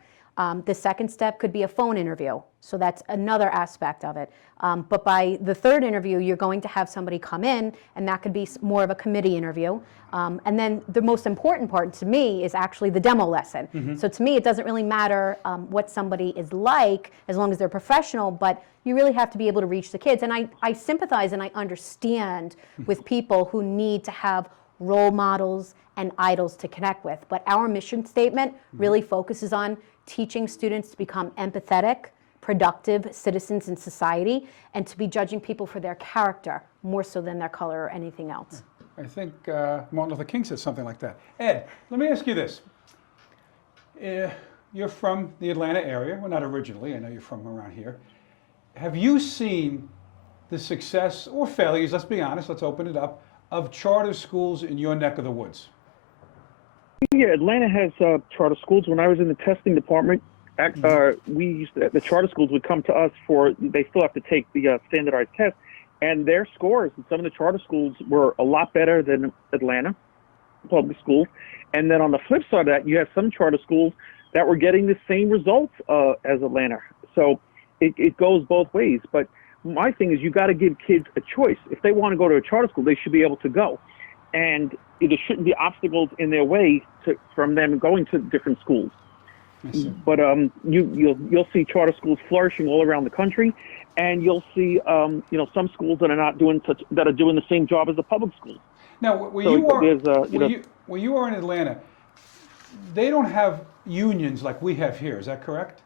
The second step could be a phone interview. So that's another aspect of it. But by the third interview, you're going to have somebody come in, and that could be more of a committee interview. And then the most important part to me is actually the demo lesson. So to me, it doesn't really matter what somebody is like, as long as they're professional, but you really have to be able to reach the kids. And I sympathize and I understand with people who need to have role models and idols to connect with. But our mission statement really focuses on teaching students to become empathetic, productive citizens in society, and to be judging people for their character more so than their color or anything else. I think Martin Luther King said something like that. Ed, let me ask you this. You're from the Atlanta area. Well, not originally. I know you're from around here. Have you seen the success or failures, let's be honest, let's open it up, of charter schools in your neck of the woods? Yeah, Atlanta has charter schools. When I was in the testing department, the charter schools would come to us they still have to take the standardized test, and their scores in some of the charter schools were a lot better than Atlanta public schools. And then on the flip side of that, you have some charter schools that were getting the same results as Atlanta. So it goes both ways. But my thing is, you got to give kids a choice. If they want to go to a charter school, they should be able to go. And there shouldn't be obstacles in their way from them going to different schools. But you'll see charter schools flourishing all around the country, and you'll see some schools that are doing the same job as the public schools. Now, where you are in Atlanta, they don't have unions like we have here. Is that correct?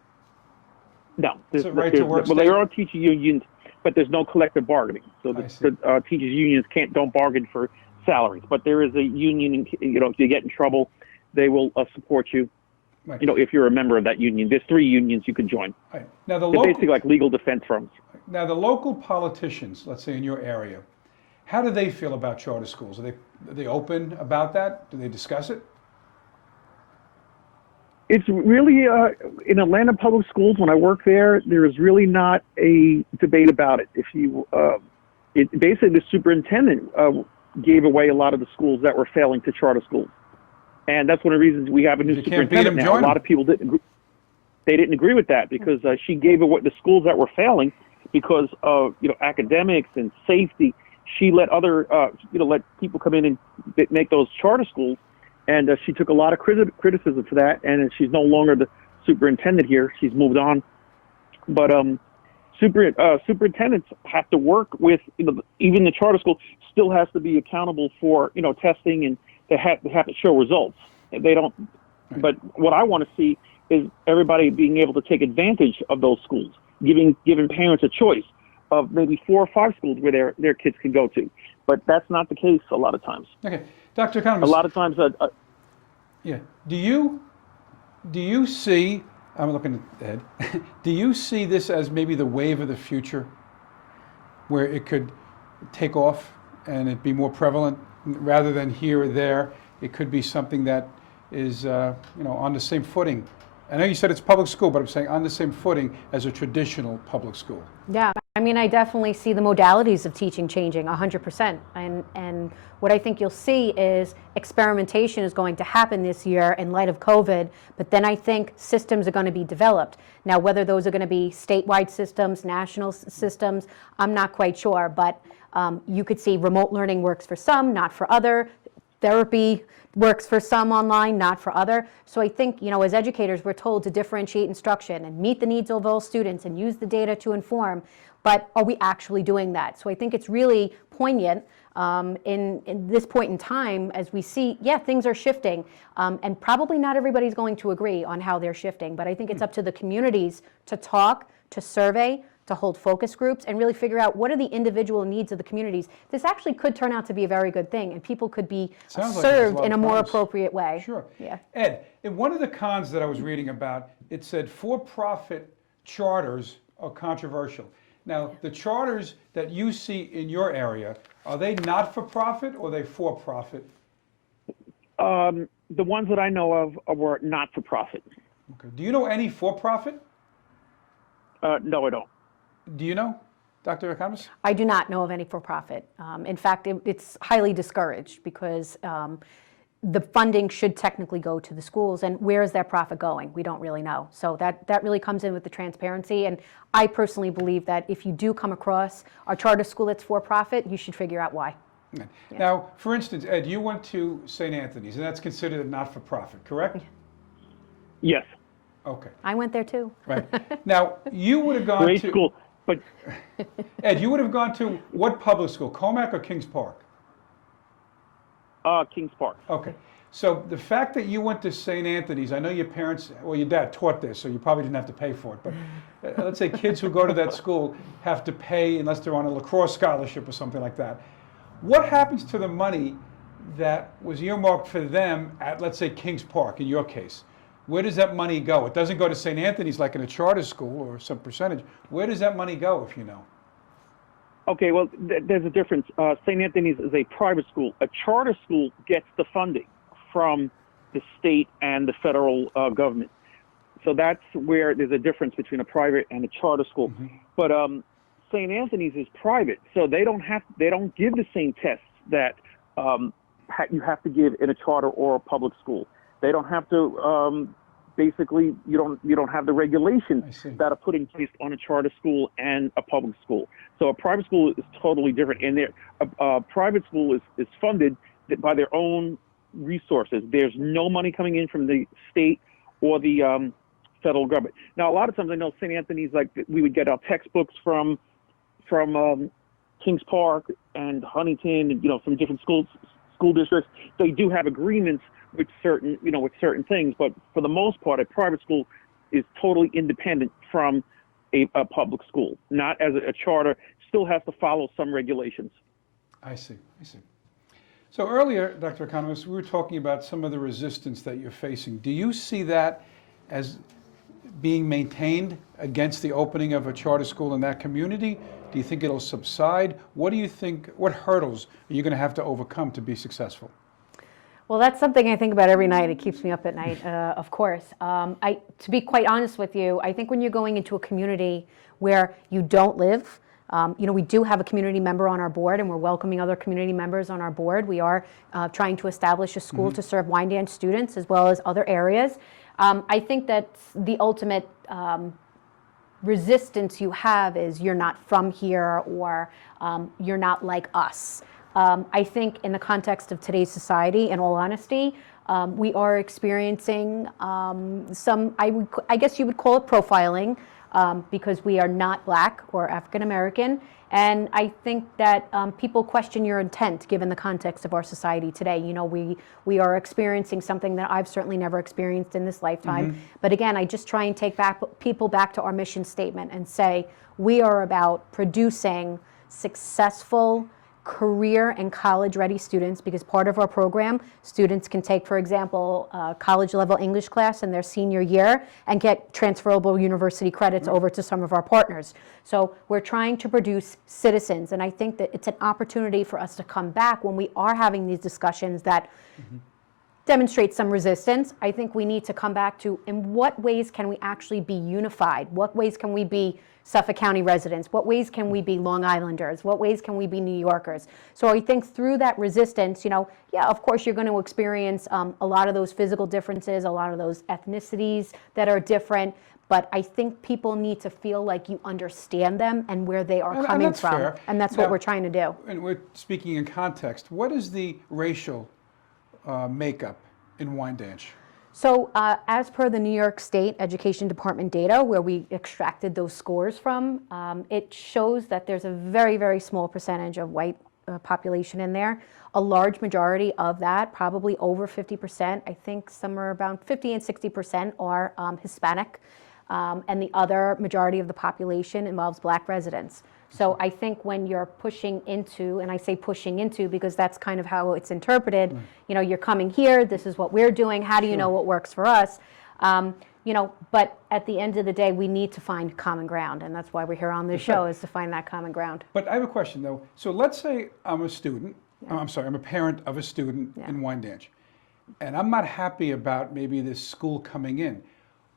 No, It's a right to work state? there are teacher unions, but there's no collective bargaining. So the teachers unions don't bargain for salaries. But there is a union. If you get in trouble, they will support you. Right. If you're a member of that union. There's 3 unions you can join. Right. Now, They're basically like legal defense firms. Now, the local politicians, let's say in your area, how do they feel about charter schools? Are they open about that? Do they discuss it? It's really, in Atlanta public schools, when I work there is really not a debate about it. Basically the superintendent gave away a lot of the schools that were failing to charter schools. And that's one of the reasons we have a new superintendent now. A lot of people didn't agree with that because she gave away the schools that were failing because of academics and safety. She let let people come in and make those charter schools, and she took a lot of criticism for that. And she's no longer the superintendent here; she's moved on. But superintendents have to work with even the charter school still has to be accountable for testing, and they have to show results. They don't. Right. But what I want to see is everybody being able to take advantage of those schools, giving parents a choice of maybe 4 or 5 schools where their kids can go to. But that's not the case a lot of times. Okay, Dr. Economos. A lot of times. Yeah. Do you see? I'm looking at Ed. Do you see this as maybe the wave of the future, where it could take off and it be more prevalent rather than here or there? It could be something that is on the same footing. I know you said it's public school, but I'm saying on the same footing as a traditional public school. Yeah, I mean, I definitely see the modalities of teaching changing 100%. And what I think you'll see is experimentation is going to happen this year in light of COVID, but then I think systems are going to be developed. Now, whether those are going to be statewide systems, national systems, I'm not quite sure, but you could see remote learning works for some, not for other. Therapy works for some online, not for other. So I think, as educators, we're told to differentiate instruction and meet the needs of all students and use the data to inform, but are we actually doing that? So I think it's really poignant in this point in time as we see, things are shifting, and probably not everybody's going to agree on how they're shifting, but I think it's up to the communities to talk, to survey, to hold focus groups and really figure out what are the individual needs of the communities. This actually could turn out to be a very good thing, and people could be served in a more appropriate way. Sure. Yeah. Ed, in one of the cons that I was reading about, it said for-profit charters are controversial. Now, the charters that you see in your area, are they not-for-profit or are they for-profit? The ones that I know of were not for profit. Okay. Do you know any for-profit? No, I don't. Do you know, Dr. Economos? I do not know of any for-profit. In fact, it's highly discouraged because the funding should technically go to the schools, and where is that profit going? We don't really know. So that really comes in with the transparency, and I personally believe that if you do come across a charter school that's for-profit, you should figure out why. Yeah. Now, for instance, Ed, you went to St. Anthony's, and that's considered a not-for-profit, correct? Yes. Okay, I went there too. right. Now, you would have gone Great to, school. But Ed, you would have gone to what public school, Comac or Kings Park? Kings Park. Okay, so the fact that you went to St. Anthony's, I know your parents, well, your dad taught there, so you probably didn't have to pay for it, but let's say kids who go to that school have to pay unless they're on a lacrosse scholarship or something like that. What happens to the money that was earmarked for them at, let's say, Kings Park, in your case? Where does that money go? It doesn't go to St. Anthony's like in a charter school or some percentage. Where does that money go, if you know? Okay, well, there's a difference. St. Anthony's is a private school. A charter school gets the funding from the state and the federal government. So that's where there's a difference between a private and a charter school. Mm-hmm. But St. Anthony's is private, so they don't give the same tests that you have to give in a charter or a public school. They don't have to. Basically, you don't have the regulations that are put in place on a charter school and a public school. So a private school is totally different. And a private school is funded by their own resources. There's no money coming in from the state or the federal government. Now, a lot of times I know St. Anthony's, like, we would get our textbooks from Kings Park and Huntington, and from different school districts. They do have agreements with certain things, but for the most part, a private school is totally independent from a public school. Not as a charter, still has to follow some regulations. I see. So earlier, Dr. Economos, we were talking about some of the resistance that you're facing. Do you see that as being maintained against the opening of a charter school in that community? Do you think it'll subside? What do you think, what hurdles are you going to have to overcome to be successful? Well, that's something I think about every night. It keeps me up at night, of course. To be quite honest with you, I think when you're going into a community where you don't live, we do have a community member on our board, and we're welcoming other community members on our board. We are trying to establish a school to serve Wyandanch students as well as other areas. I think that the ultimate resistance you have is you're not from here, or you're not like us. I think in the context of today's society, in all honesty, we are experiencing some, I guess you would call it profiling, because we are not Black or African American. And I think that people question your intent given the context of our society today. We are experiencing something that I've certainly never experienced in this lifetime. But again, I just try and take people back to our mission statement and say, we are about producing successful, career and college-ready students, because part of our program, students can take, for example, a college-level English class in their senior year and get transferable university credits over to some of our partners. So we're trying to produce citizens, and I think that it's an opportunity for us to come back when we are having these discussions that demonstrate some resistance. I think we need to come back to, in what ways can we actually be unified? What ways can we be Suffolk County residents? What ways can we be Long Islanders? What ways can we be New Yorkers? So I think through that resistance, yeah, of course you're going to experience a lot of those physical differences, a lot of those ethnicities that are different, but I think people need to feel like you understand them and where they are coming from. Fair. And that's what we're trying to do. And we're speaking in context. What is the racial makeup in Wyandanch? So as per the New York State Education Department data, where we extracted those scores from, it shows that there's a very, very small percentage of white population in there. A large majority of that, probably over 50%, I think somewhere around 50 and 60% are Hispanic, and the other majority of the population involves Black residents. So I think when you're pushing into, and I say pushing into because that's kind of how it's interpreted, you're coming here, this is what we're doing, how do you know what works for us? but at the end of the day, we need to find common ground, and that's why we're here on this show, is to find that common ground. But I have a question though. So let's say I'm a student, I'm sorry, I'm a parent of a student in Wyandanch, and I'm not happy about maybe this school coming in.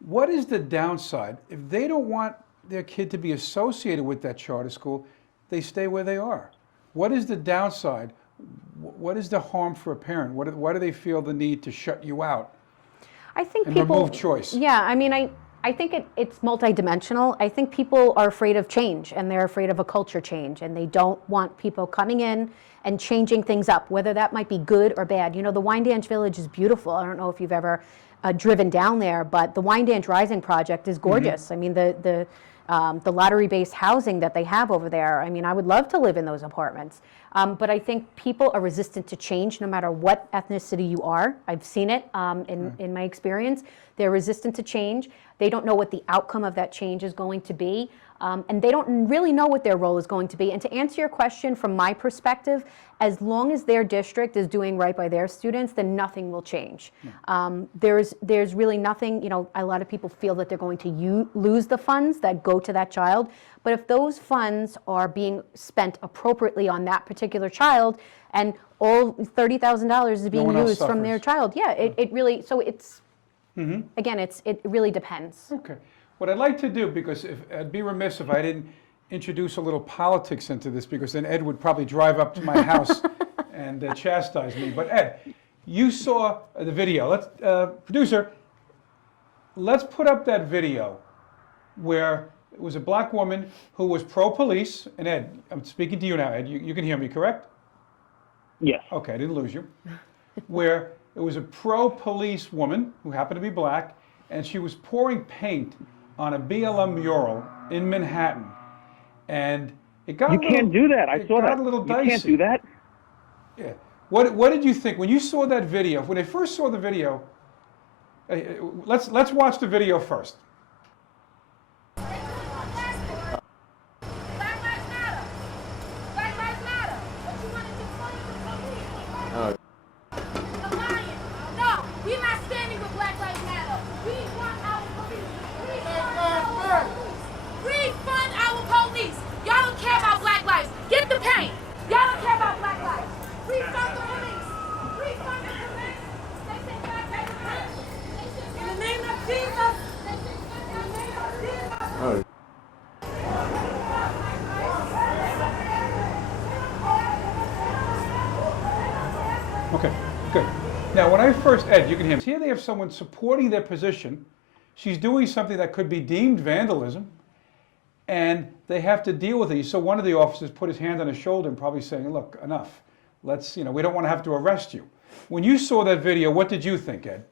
What is the downside? If they don't want their kid to be associated with that charter school, they stay where they are. What is the downside? What is the harm for a parent? Why do they feel the need to shut you out? I think and people remove choice. Yeah, I mean, I think it's multidimensional. I think people are afraid of change, and they're afraid of a culture change, and they don't want people coming in and changing things up, whether that might be good or bad. The Wyandanch Village is beautiful. I don't know if you've ever driven down there, but the Wyandanch Rising project is gorgeous. I mean, the lottery-based housing that they have over there. I mean, I would love to live in those apartments. But I think people are resistant to change no matter what ethnicity you are. I've seen it in my experience. They're resistant to change. They don't know what the outcome of that change is going to be. And they don't really know what their role is going to be. And to answer your question, from my perspective, as long as their district is doing right by their students, then nothing will change. There's really nothing, a lot of people feel that they're going to lose the funds that go to that child. But if those funds are being spent appropriately on that particular child, and all $30,000 is being used from their child, it really, so it's, again, it really depends. Okay. What I'd like to do, because I'd be remiss if I didn't introduce a little politics into this, because then Ed would probably drive up to my house and chastise me. But Ed, you saw the video. Producer, let's put up that video where it was a black woman who was pro-police. And Ed, I'm speaking to you now, Ed. You can hear me, correct? Yes. Okay, I didn't lose you. Where it was a pro-police woman who happened to be black, and she was pouring paint on a BLM mural in Manhattan. And it got can't do that. I saw that. A little dicey. You can't do that. Yeah. What did you think when you saw that video? When I first saw the video, let's watch the video first. Okay, good. Now, when I first, Ed, you can hear me. Here they have someone supporting their position. She's doing something that could be deemed vandalism, and they have to deal with it. So one of the officers put his hand on his shoulder and probably saying, look, enough. Let's, we don't want to have to arrest you. When you saw that video, what did you think, Ed?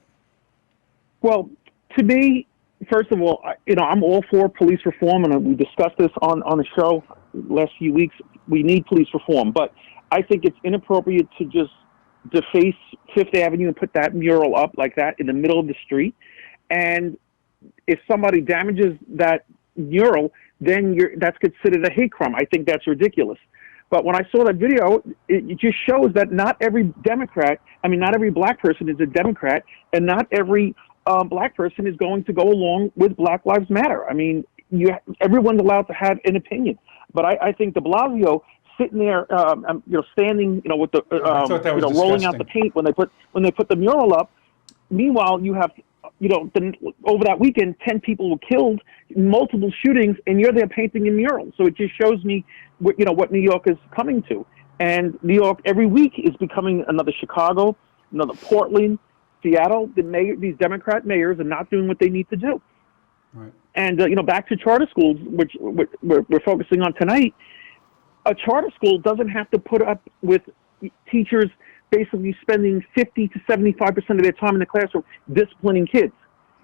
Well, to me, first of all, I'm all for police reform, and we discussed this on the show last few weeks. We need police reform, but I think it's inappropriate to just deface Fifth Avenue and put that mural up like that in the middle of the street. And if somebody damages that mural, then that's considered a hate crime. I think that's ridiculous. But when I saw that video, it just shows that not every not every black person is a Democrat, and not every black person is going to go along with Black Lives Matter. I mean, everyone's allowed to have an opinion. But I think de Blasio sitting there, standing, with the, rolling out the paint when they put the mural up. Meanwhile, you have, over that weekend, 10 people were killed, multiple shootings, and you're there painting a mural. So it just shows me, what New York is coming to. And New York every week is becoming another Chicago, another Portland, Seattle. These Democrat mayors are not doing what they need to do. Right. And back to charter schools, which we're focusing on tonight. A charter school doesn't have to put up with teachers basically spending 50 to 75% of their time in the classroom disciplining kids.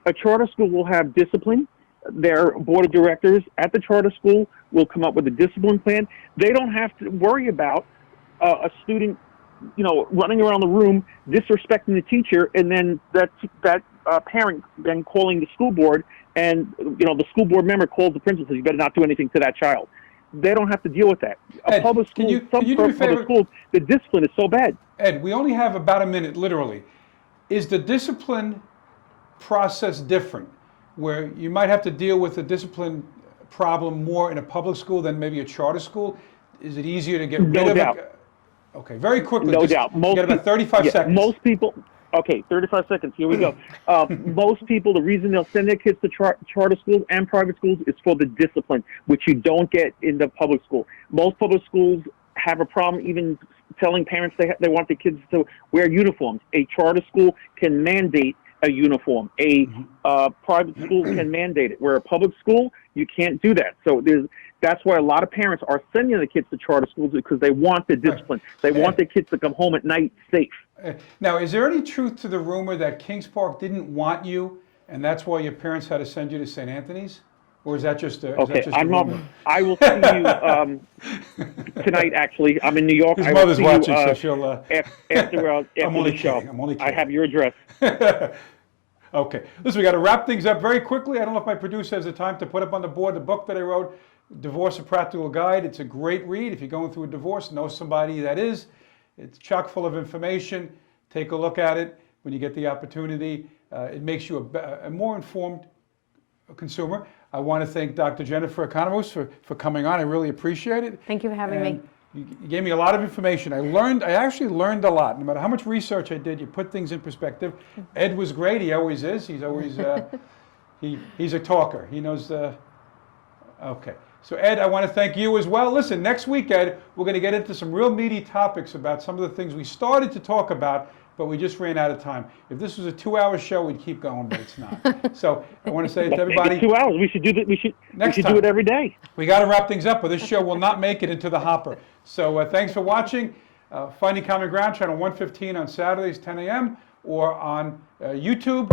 A charter school will have discipline. Their board of directors at the charter school will come up with a discipline plan. They don't have to worry about a student, running around the room disrespecting the teacher, and then that parent then calling the school board, and the school board member calls the principal and says, "You better not do anything to that child." They don't have to deal with that. Ed, public school, public schools, the discipline is so bad. Ed, we only have about a minute, literally. Is the discipline process different where you might have to deal with a discipline problem more in a public school than maybe a charter school? Is it easier to get rid No of doubt. it? Okay, very quickly. No just doubt. You got about 35 seconds. Most people, okay, 35 seconds. Here we go. Most people, the reason they'll send their kids to charter schools and private schools is for the discipline, which you don't get in the public school. Most public schools have a problem even telling parents they want their kids to wear uniforms. A charter school can mandate a uniform. A private school can mandate it. Where a public school, you can't do that. So that's why a lot of parents are sending their kids to charter schools, because they want the discipline. They want their kids to come home at night safe. Now, is there any truth to the rumor that Kings Park didn't want you, and that's why your parents had to send you to St. Anthony's? Or is that just a, Okay, rumor? I will see you tonight. Actually, I'm in New York. His I will mother's see watching, you, so she'll. after I'm only the show. kidding. I'm only I kidding. have your address. Okay. Listen, we got to wrap things up very quickly. I don't know if my producer has the time to put up on the board the book that I wrote, Divorce: A Practical Guide. It's a great read. If you're going through a divorce, know somebody that is. It's chock full of information. Take a look at it when you get the opportunity. It makes you a more informed consumer. I want to thank Dr. Jennifer Economos for coming on. I really appreciate it. Thank you for having me. You gave me a lot of information. I actually learned a lot. No matter how much research I did, you put things in perspective. Ed was great. He always is. He's always, he's a talker. He knows okay. So Ed, I want to thank you as well. Listen, next week, Ed, we're going to get into some real meaty topics about some of the things we started to talk about, but we just ran out of time. If this was a 2-hour show, we'd keep going, but it's not. So I want to say to everybody, 2 hours. We should do that. We should time. do it every day. We got to wrap things up, or this show will not make it into the hopper. So thanks for watching. Finding Common Ground, channel 115 on Saturdays, 10 a.m., or on YouTube.